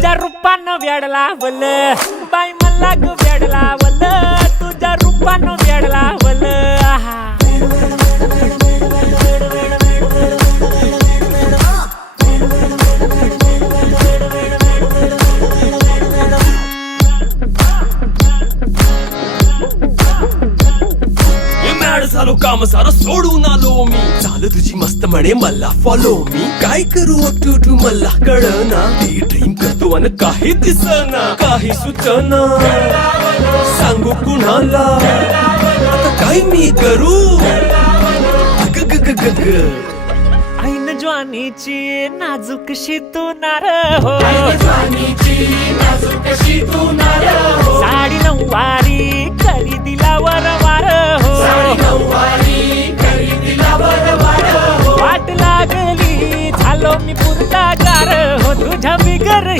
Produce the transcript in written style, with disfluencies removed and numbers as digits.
तुझ्या रूपानं वेड लावल बाई मला ग वेड लावल तुझ्या रूपानं वेड लावल झालो काम सारं सोडून आलो मी चाल तुझी मस्त म्हणे मला फॉलो मी काय करू अटू मला कळना ड्रीम करतो आणि काही दिसना काही सुचना सांगू कुणाला आता काय मी करू ऐन ज्वानीची नाजूकशी तू नार हो साडी नऊवारी करी दिला वरवार हो वाट लागली झालो मी पुरता गार हो तुझ्या बिगर